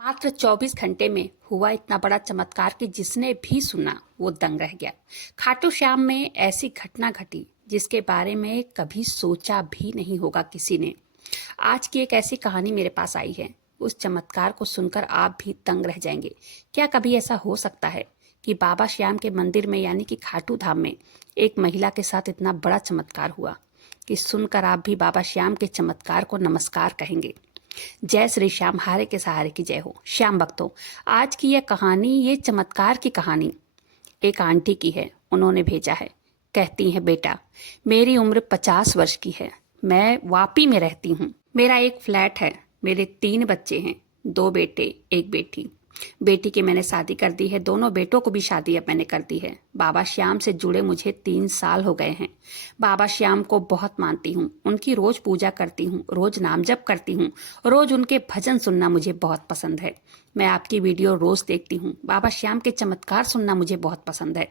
मात्र 24 घंटे में हुआ इतना बड़ा चमत्कार कि जिसने भी सुना वो दंग रह गया। खाटू श्याम में ऐसी घटना घटी जिसके बारे में कभी सोचा भी नहीं होगा किसी ने। आज की एक ऐसी कहानी मेरे पास आई है। उस चमत्कार को सुनकर आप भी दंग रह जाएंगे। क्या कभी ऐसा हो सकता है कि बाबा श्याम के मंदिर में यानी कि खाटू धाम में एक महिला के साथ इतना बड़ा चमत्कार हुआ कि सुनकर आप भी बाबा श्याम के चमत्कार को नमस्कार कहेंगे। जय श्री श्याम, हारे के सहारे की जय हो। श्याम भक्तों, आज की यह कहानी, ये चमत्कार की कहानी एक आंटी की है। उन्होंने भेजा है। कहती हैं, बेटा मेरी उम्र 50 वर्ष की है। मैं वापी में रहती हूँ। मेरा एक फ्लैट है। मेरे 3 बच्चे हैं, 2 बेटे 1 बेटी। बेटी की मैंने शादी कर दी है। दोनों बेटों को भी शादी अब मैंने कर दी है। बाबा श्याम से जुड़े मुझे 3 साल हो गए हैं। बाबा श्याम को बहुत मानती हूँ। उनकी रोज पूजा करती हूँ, रोज नाम जप करती हूँ, रोज उनके भजन सुनना मुझे बहुत पसंद है। मैं आपकी वीडियो रोज देखती हूँ। बाबा श्याम के चमत्कार सुनना मुझे बहुत पसंद है।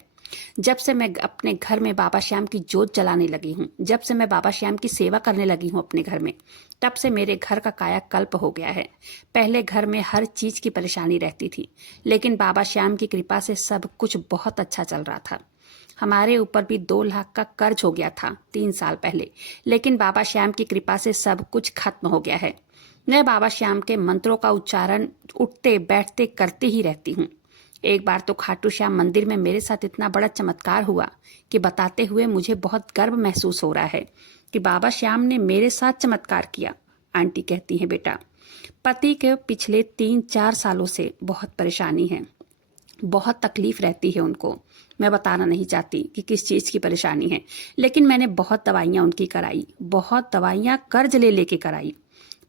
जब से मैं अपने घर में बाबा श्याम की जोत जलाने लगी हूँ, जब से मैं बाबा श्याम की सेवा करने लगी हूँ अपने घर में, तब से मेरे घर का कायाकल्प हो गया है। पहले घर में हर चीज की परेशानी रहती थी, लेकिन बाबा श्याम की कृपा से सब कुछ बहुत अच्छा चल रहा था। हमारे ऊपर भी 2 लाख का कर्ज हो गया था 3 साल पहले, लेकिन बाबा श्याम की कृपा से सब कुछ खत्म हो गया है। मैं बाबा श्याम के मंत्रों का उच्चारण उठते बैठते करते ही रहती हूँ। एक बार तो खाटू श्याम मंदिर में मेरे साथ इतना बड़ा चमत्कार हुआ कि बताते हुए मुझे बहुत गर्व महसूस हो रहा है कि बाबा श्याम ने मेरे साथ चमत्कार किया। आंटी कहती हैं, बेटा पति के पिछले 3-4 सालों से बहुत परेशानी है, बहुत तकलीफ रहती है उनको। मैं बताना नहीं चाहती कि किस चीज़ की परेशानी है, लेकिन मैंने बहुत दवाइयाँ उनकी कराई, बहुत दवाइयाँ कर्ज ले लेके कराई।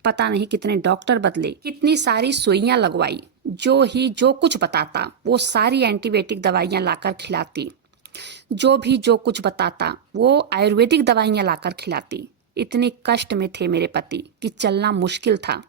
पता नहीं कितने डॉक्टर बदले, कितनी सारी सुइयां लगवाई। जो कुछ बताता वो सारी एंटीबायोटिक दवाइयां लाकर खिलाती। जो कुछ बताता वो आयुर्वेदिक दवाइयां लाकर खिलाती। इतने कष्ट में थे मेरे पति कि चलना मुश्किल था।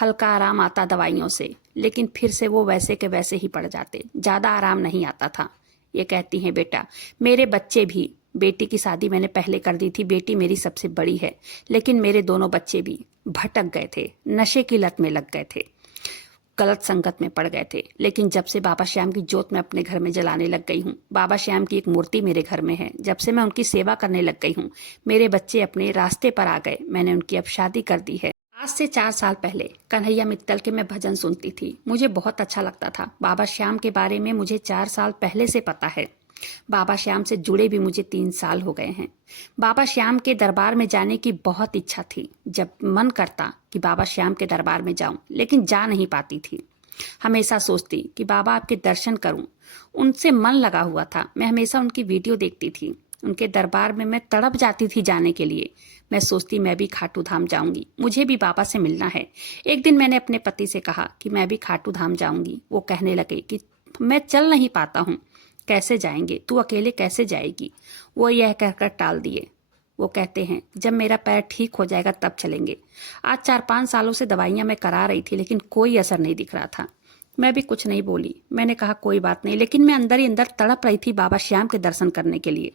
हल्का आराम आता दवाइयों से, लेकिन फिर से वो वैसे के वैसे ही पड़ जाते। ज़्यादा आराम नहीं आता था। ये कहती हैं, बेटा मेरे बच्चे भी, बेटी की शादी मैंने पहले कर दी थी, बेटी मेरी सबसे बड़ी है, लेकिन मेरे दोनों बच्चे भी भटक गए थे, नशे की लत में लग गए थे, गलत संगत में पड़ गए थे। लेकिन जब से बाबा श्याम की जोत मैं अपने घर में जलाने लग गई हूँ, बाबा श्याम की एक मूर्ति मेरे घर में है, जब से मैं उनकी सेवा करने लग गई हूँ, मेरे बच्चे अपने रास्ते पर आ गए। मैंने उनकी अब शादी कर दी है। आज से 4 साल पहले कन्हैया मित्तल के मैं भजन सुनती थी। मुझे बहुत अच्छा लगता था। बाबा श्याम के बारे में मुझे 4 साल पहले से पता है। बाबा श्याम से जुड़े भी मुझे 3 साल हो गए हैं। बाबा श्याम के दरबार में जाने की बहुत इच्छा थी। जब मन करता कि बाबा श्याम के दरबार में जाऊं, लेकिन जा नहीं पाती थी। हमेशा सोचती कि बाबा आपके दर्शन करूं। उनसे मन लगा हुआ था। मैं हमेशा उनकी वीडियो देखती थी। उनके दरबार में मैं तड़प जाती थी जाने के लिए। मैं सोचती मैं भी खाटू धाम जाऊंगी, मुझे भी बाबा से मिलना है। एक दिन मैंने अपने पति से कहा कि मैं भी खाटू धाम जाऊंगी। वो कहने लगे कि मैं चल नहीं पाता हूँ। कैसे जाएंगे, तू अकेले कैसे जाएगी? वो यह कहकर टाल दिए। वो कहते हैं, जब मेरा पैर ठीक हो जाएगा तब चलेंगे। आज 4-5 सालों से दवाइयां मैं करा रही थी, लेकिन कोई असर नहीं दिख रहा था। मैं भी कुछ नहीं बोली। मैंने कहा कोई बात नहीं, लेकिन मैं अंदर ही अंदर तड़प रही थी बाबा श्याम के दर्शन करने के लिए।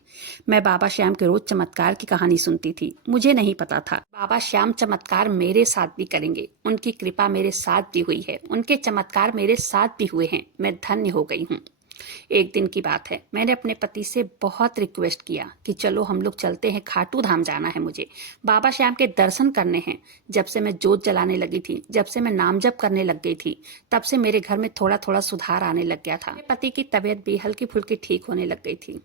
मैं बाबा श्याम के रोज चमत्कार की कहानी सुनती थी। मुझे नहीं पता था बाबा श्याम चमत्कार मेरे साथ भी करेंगे। उनकी कृपा मेरे साथ भी हुई है, उनके चमत्कार मेरे साथ भी हुए हैं। मैं धन्य हो गई हूँ। एक दिन की बात है, मैंने अपने पति से बहुत रिक्वेस्ट किया कि चलो हम लोग चलते हैं, खाटू धाम जाना है, मुझे बाबा श्याम के दर्शन करने हैं। जब से मैं जोत जलाने लगी थी, जब से मैं नाम जप करने लग गई थी, तब से मेरे घर में थोड़ा थोड़ा सुधार आने लग गया था। मेरे पति की तबीयत भी हल्की फुल्की ठीक होने लग गई थी।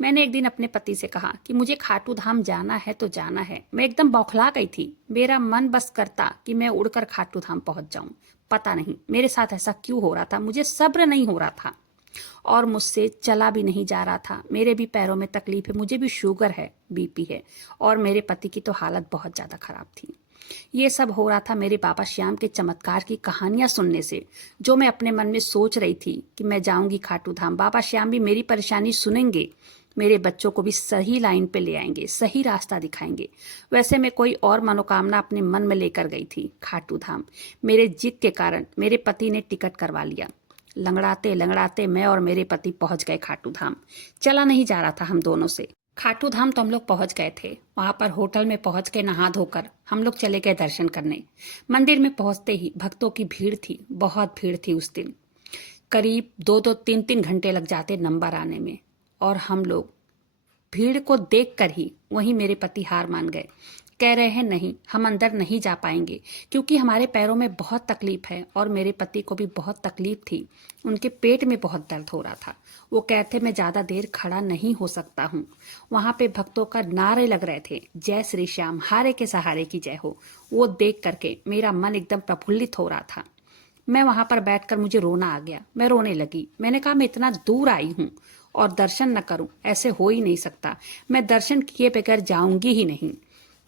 मैंने एक दिन अपने पति से कहा कि मुझे खाटू धाम जाना है तो जाना है। मैं एकदम बौखला गई थी। मेरा मन बस करता कि मैं उड़कर खाटू धाम पहुंच जाऊं। पता नहीं मेरे साथ ऐसा क्यों हो रहा था। मुझे सब्र नहीं हो रहा था और मुझसे चला भी नहीं जा रहा था। मेरे भी पैरों में तकलीफ है, मुझे भी शुगर है, बीपी है, और मेरे पति की तो हालत बहुत ज़्यादा खराब थी। ये सब हो रहा था मेरे बाबा श्याम के चमत्कार की कहानियां सुनने से। जो मैं अपने मन में सोच रही थी कि मैं जाऊंगी खाटू धाम, बाबा श्याम भी मेरी परेशानी सुनेंगे, मेरे बच्चों को भी सही लाइन पे ले आएंगे, सही रास्ता दिखाएंगे। वैसे मैं कोई और मनोकामना अपने मन में लेकर गई थी खाटू धाम। मेरे जिद के कारण मेरे पति ने टिकट करवा लिया। लंगड़ाते लंगड़ाते मैं और मेरे पति पहुंच गए खाटू धाम। चला नहीं जा रहा था हम दोनों से। खाटू धाम तो हम लोग पहुंच गए थे। वहां पर होटल में पहुंच के नहा धोकर हम लोग चले गए दर्शन करने। मंदिर में पहुंचते ही भक्तों की भीड़ थी, बहुत भीड़ थी उस दिन। करीब 2-2 3-3 घंटे लग जाते नंबर आने में। और हम लोग भीड़ को देखकर ही वहीं मेरे पति हार मान गए। कह रहे हैं नहीं, हम अंदर नहीं जा पाएंगे, क्योंकि हमारे पैरों में बहुत तकलीफ है और मेरे पति को भी बहुत तकलीफ थी। उनके पेट में बहुत दर्द हो रहा था। वो कहते मैं ज़्यादा देर खड़ा नहीं हो सकता हूँ। वहाँ पे भक्तों का नारे लग रहे थे, जय श्री श्याम, हारे के सहारे की जय हो। वो देख करके मेरा मन एकदम प्रफुल्लित हो रहा था। मैं वहां पर बैठकर मुझे रोना आ गया। मैं रोने लगी। मैंने कहा मैं इतना दूर आई हूँ और दर्शन न करूं, ऐसे हो ही नहीं सकता। मैं दर्शन किए बगैर जाऊंगी ही नहीं।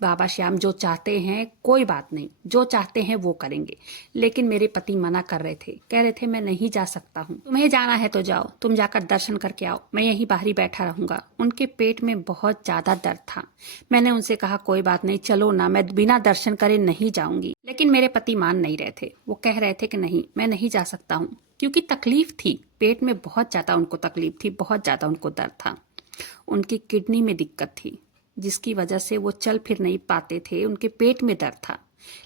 बाबा श्याम जो चाहते हैं, कोई बात नहीं, जो चाहते हैं वो करेंगे। लेकिन मेरे पति मना कर रहे थे, कह रहे थे मैं नहीं जा सकता हूँ, तुम्हें जाना है तो जाओ, तुम जाकर दर्शन करके आओ, मैं यहीं बाहर ही बैठा रहूंगा। उनके पेट में बहुत ज्यादा दर्द था। मैंने उनसे कहा कोई बात नहीं, चलो ना, मैं बिना दर्शन करे नहीं जाऊंगी। लेकिन मेरे पति मान नहीं रहे थे। वो कह रहे थे कि नहीं, मैं नहीं जा सकता हूँ, क्योंकि तकलीफ थी, पेट में बहुत ज्यादा उनको तकलीफ थी, बहुत ज्यादा उनको दर्द था। उनकी किडनी में दिक्कत थी, जिसकी वजह से वो चल फिर नहीं पाते थे, उनके पेट में दर्द था।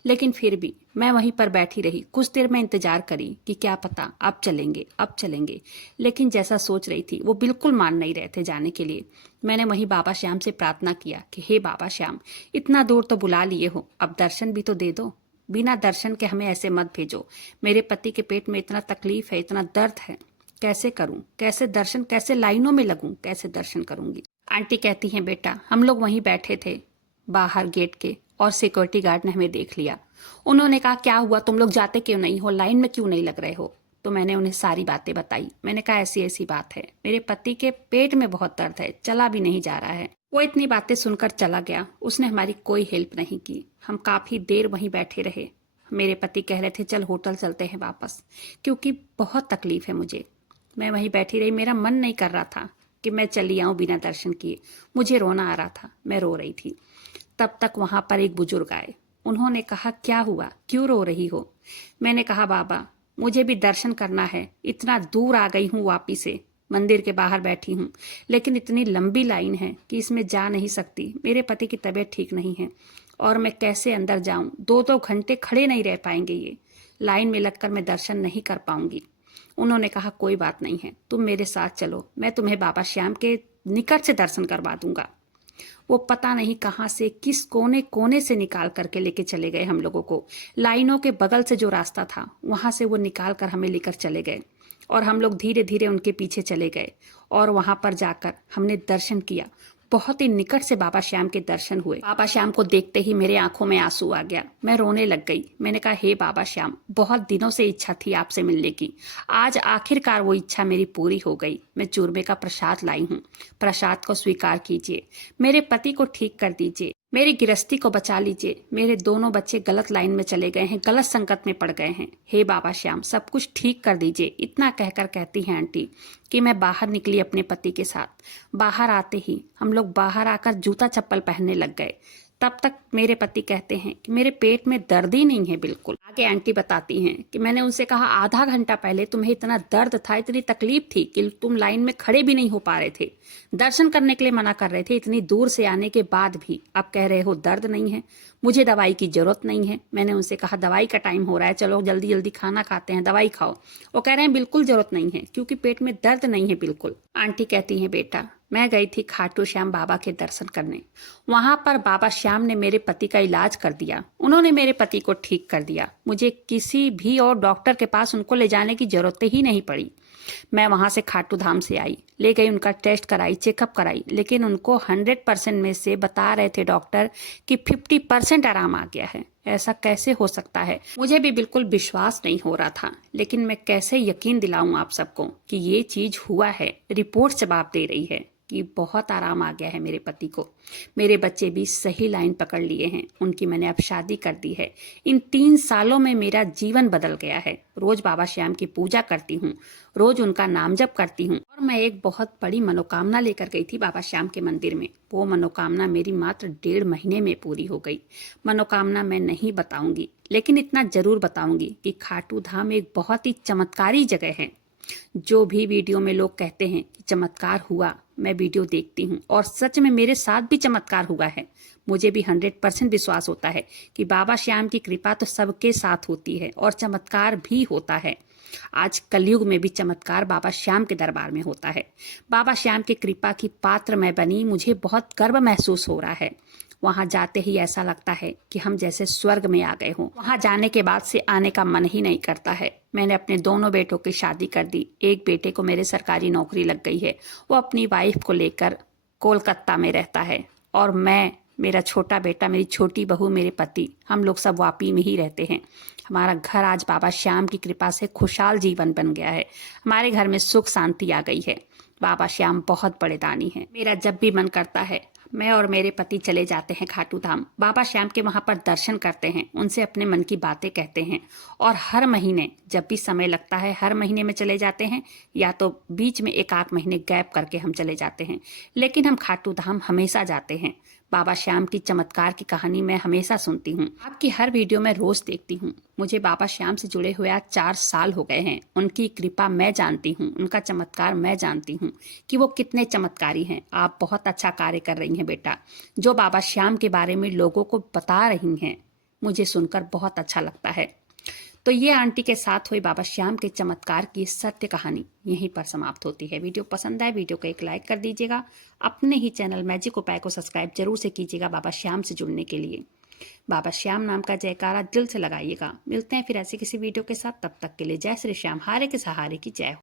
लेकिन फिर भी मैं वहीं पर बैठी रही। कुछ देर मैं इंतजार करी कि क्या पता अब चलेंगे, अब चलेंगे। लेकिन जैसा सोच रही थी वो बिल्कुल मान नहीं रहे थे जाने के लिए। मैंने वहीं बाबा श्याम से प्रार्थना किया कि हे बाबा श्याम, इतना दूर तो बुला लिए हो, अब दर्शन भी तो दे दो। बिना दर्शन के हमें ऐसे मत भेजो। मेरे पति के पेट में इतना तकलीफ है, इतना दर्द है, कैसे करूं, कैसे दर्शन, कैसे लाइनों में लगूं, कैसे दर्शन करूंगी। आंटी कहती हैं बेटा, हम लोग वहीं बैठे थे बाहर गेट के और सिक्योरिटी गार्ड ने हमें देख लिया। उन्होंने कहा क्या हुआ, तुम लोग जाते क्यों नहीं हो, लाइन में क्यों नहीं लग रहे हो। तो मैंने उन्हें सारी बातें बताई। मैंने कहा ऐसी ऐसी बात है, मेरे पति के पेट में बहुत दर्द है, चला भी नहीं जा रहा है। वो इतनी बातें सुनकर चला गया। उसने हमारी कोई हेल्प नहीं की। हम काफी देर वहीं बैठे रहे। मेरे पति कह रहे थे चल होटल चलते हैं वापस, क्योंकि बहुत तकलीफ है मुझे। मैं वहीं बैठी रही। मेरा मन नहीं कर रहा था कि मैं चली आऊं बिना दर्शन किए। मुझे रोना आ रहा था, मैं रो रही थी। तब तक वहां पर एक बुजुर्ग आए। उन्होंने कहा क्या हुआ, क्यों रो रही हो। मैंने कहा बाबा, मुझे भी दर्शन करना है, इतना दूर आ गई हूँ वापिस से, मंदिर के बाहर बैठी हूँ, लेकिन इतनी लंबी लाइन है कि इसमें जा नहीं सकती। मेरे पति की तबीयत ठीक नहीं है और मैं कैसे अंदर जाऊं, 2-2 घंटे खड़े नहीं रह पाएंगे, ये लाइन में लगकर मैं दर्शन नहीं कर पाऊंगी। उन्होंने कहा कोई बात नहीं है, तुम मेरे साथ चलो, मैं तुम्हें बाबा श्याम के निकट से दर्शन करवा दूंगा। वो पता नहीं कहां से, किस कोने कोने से निकाल करके लेके चले गए हम लोगों को। लाइनों के बगल से जो रास्ता था वहां से वो निकाल कर हमें लेकर चले गए और हम लोग धीरे धीरे उनके पीछे चले गए और वहां पर जाकर हमने दर्शन किया। बहुत ही निकट से बाबा श्याम के दर्शन हुए। बाबा श्याम को देखते ही मेरे आंखों में आंसू आ गया। मैं रोने लग गई। मैंने कहा हे बाबा श्याम, बहुत दिनों से इच्छा थी आपसे मिलने की, आज आखिरकार वो इच्छा मेरी पूरी हो गई। मैं चूरमे का प्रसाद लाई हूँ, प्रसाद को स्वीकार कीजिए। मेरे पति को ठीक कर दीजिए, मेरी गृहस्थी को बचा लीजिए। मेरे दोनों बच्चे गलत लाइन में चले गए हैं, गलत संगत में पड़ गए हैं। हे बाबा श्याम, सब कुछ ठीक कर दीजिए। इतना कहकर कहती हैं आंटी कि मैं बाहर निकली अपने पति के साथ। बाहर आते ही हम लोग बाहर आकर जूता चप्पल पहनने लग गए। तब तक मेरे पति कहते हैं कि मेरे पेट में दर्द ही नहीं है बिल्कुल। आगे आंटी बताती हैं कि मैंने उनसे कहा आधा घंटा पहले तुम्हें इतना दर्द था, इतनी तकलीफ थी कि तुम लाइन में खड़े भी नहीं हो पा रहे थे, दर्शन करने के लिए मना कर रहे थे, इतनी दूर से आने के बाद भी अब कह रहे हो दर्द नहीं है, मुझे दवाई की जरूरत नहीं है। मैंने उनसे कहा दवाई का टाइम हो रहा है, चलो जल्दी जल्दी खाना खाते हैं, दवाई खाओ। वो कह रहे हैं बिल्कुल जरूरत नहीं है, क्योंकि पेट में दर्द नहीं है बिल्कुल। आंटी कहती हैं बेटा, मैं गई थी खाटू श्याम बाबा के दर्शन करने। वहां पर बाबा श्याम ने मेरे पति का इलाज कर दिया। उन्होंने मेरे पति को ठीक कर दिया। मुझे किसी भी और डॉक्टर के पास उनको ले जाने की जरूरत ही नहीं पड़ी। मैं वहां से खाटू धाम से आई, ले गई, उनका टेस्ट कराई, चेकअप कराई, लेकिन उनको 100% में से बता रहे थे डॉक्टर कि 50% आराम आ गया है। ऐसा कैसे हो सकता है, मुझे भी बिल्कुल विश्वास नहीं हो रहा था। लेकिन मैं कैसे यकीन दिलाऊं आप सबको कि ये चीज हुआ है। रिपोर्ट जवाब दे रही है कि बहुत आराम आ गया है मेरे पति को। मेरे बच्चे भी सही लाइन पकड़ लिए हैं, उनकी मैंने अब शादी कर दी है। इन 3 सालों में मेरा जीवन बदल गया है। रोज बाबा श्याम की पूजा करती हूँ, रोज उनका नाम जप करती हूँ। और मैं एक बहुत बड़ी मनोकामना लेकर गई थी बाबा श्याम के मंदिर में। वो मनोकामना मेरी मात्र 1.5 महीने में पूरी हो गई। मनोकामना मैं नहीं बताऊंगी, लेकिन इतना जरूर बताऊंगी कि खाटू धाम एक बहुत ही चमत्कारी जगह है। जो भी वीडियो में लोग कहते हैं कि चमत्कार हुआ, मैं वीडियो देखती हूँ और सच में मेरे साथ भी चमत्कार हुआ है। मुझे भी 100% विश्वास होता है कि बाबा श्याम की कृपा तो सबके साथ होती है और चमत्कार भी होता है। आज कलयुग में भी चमत्कार बाबा श्याम के दरबार में होता है। बाबा श्याम की कृपा की पात्र मैं बनी, मुझे बहुत गर्व महसूस हो रहा है। वहां जाते ही ऐसा लगता है कि हम जैसे स्वर्ग में आ गए हों। वहां जाने के बाद से आने का मन ही नहीं करता है। मैंने अपने दोनों बेटों की शादी कर दी। एक बेटे को मेरे सरकारी नौकरी लग गई है, वो अपनी वाइफ को लेकर कोलकाता में रहता है और मैं, मेरा छोटा बेटा, मेरी छोटी बहू, मेरे पति, हम लोग सब वापी में ही रहते हैं। हमारा घर आज बाबा श्याम की कृपा से खुशहाल जीवन बन गया है। हमारे घर में सुख शांति आ गई है। बाबा श्याम बहुत बड़े दानी हैं। मेरा जब भी मन करता है मैं और मेरे पति चले जाते हैं खाटू धाम। बाबा श्याम के वहां पर दर्शन करते हैं, उनसे अपने मन की बातें कहते हैं और हर महीने जब भी समय लगता है हर महीने में चले जाते हैं, या तो बीच में एक आध महीने गैप करके हम चले जाते हैं, लेकिन हम खाटू धाम हमेशा जाते हैं। बाबा श्याम की चमत्कार की कहानी मैं हमेशा सुनती हूँ। आपकी हर वीडियो में रोज देखती हूँ। मुझे बाबा श्याम से जुड़े हुए आज 4 साल हो गए हैं। उनकी कृपा मैं जानती हूँ, उनका चमत्कार मैं जानती हूँ कि वो कितने चमत्कारी हैं। आप बहुत अच्छा कार्य कर रही हैं बेटा, जो बाबा श्याम के बारे में लोगों को बता रही हैं। मुझे सुनकर बहुत अच्छा लगता है। तो ये आंटी के साथ हुई बाबा श्याम के चमत्कार की सत्य कहानी यहीं पर समाप्त होती है। वीडियो पसंद आए वीडियो को एक लाइक कर दीजिएगा। अपने ही चैनल मैजिक उपाय को सब्सक्राइब जरूर से कीजिएगा बाबा श्याम से जुड़ने के लिए। बाबा श्याम नाम का जयकारा दिल से लगाइएगा। मिलते हैं फिर ऐसे किसी वीडियो के साथ, तब तक के लिए जय श्री श्याम, हारे के सहारे की जय हो।